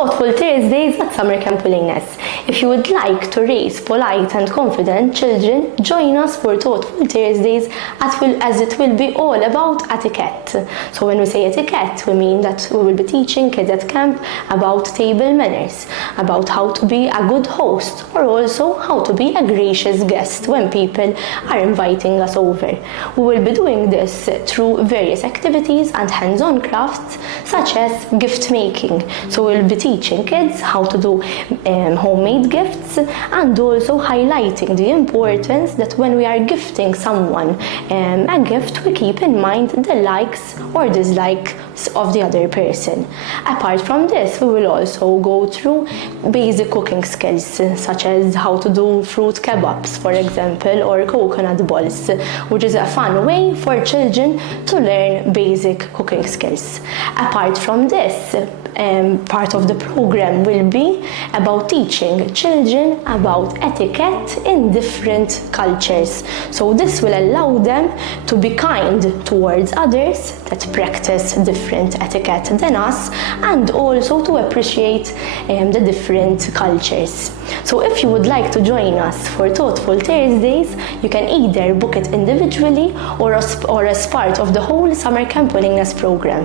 Thoughtful Thursdays at Summer Camp Politeness. If you would like to raise polite and confident children, join us for Thoughtful Thursdays as it will be all about etiquette. So when we say etiquette, we mean that we will be teaching kids at camp about table manners, about how to be a good host, or also how to be a gracious guest when people are inviting us over. We will be doing this through various activities and hands-on crafts such as gift making. So we'll be teaching kids how to do homemade gifts and also highlighting the importance that when we are gifting someone a gift, we keep in mind the likes or dislikes of the other person. Apart from this, we will also go through basic cooking skills such as how to do fruit kebabs, for example, or coconut balls, which is a fun way for children to learn basic cooking skills. Apart from this, part of the program will be about teaching children about etiquette in different cultures. So this will allow them to be kind towards others that practice different etiquette than us, and also to appreciate the different cultures. So if you would like to join us for Thoughtful Thursdays, you can either book it individually or as part of the whole Summer Camp Politeness program.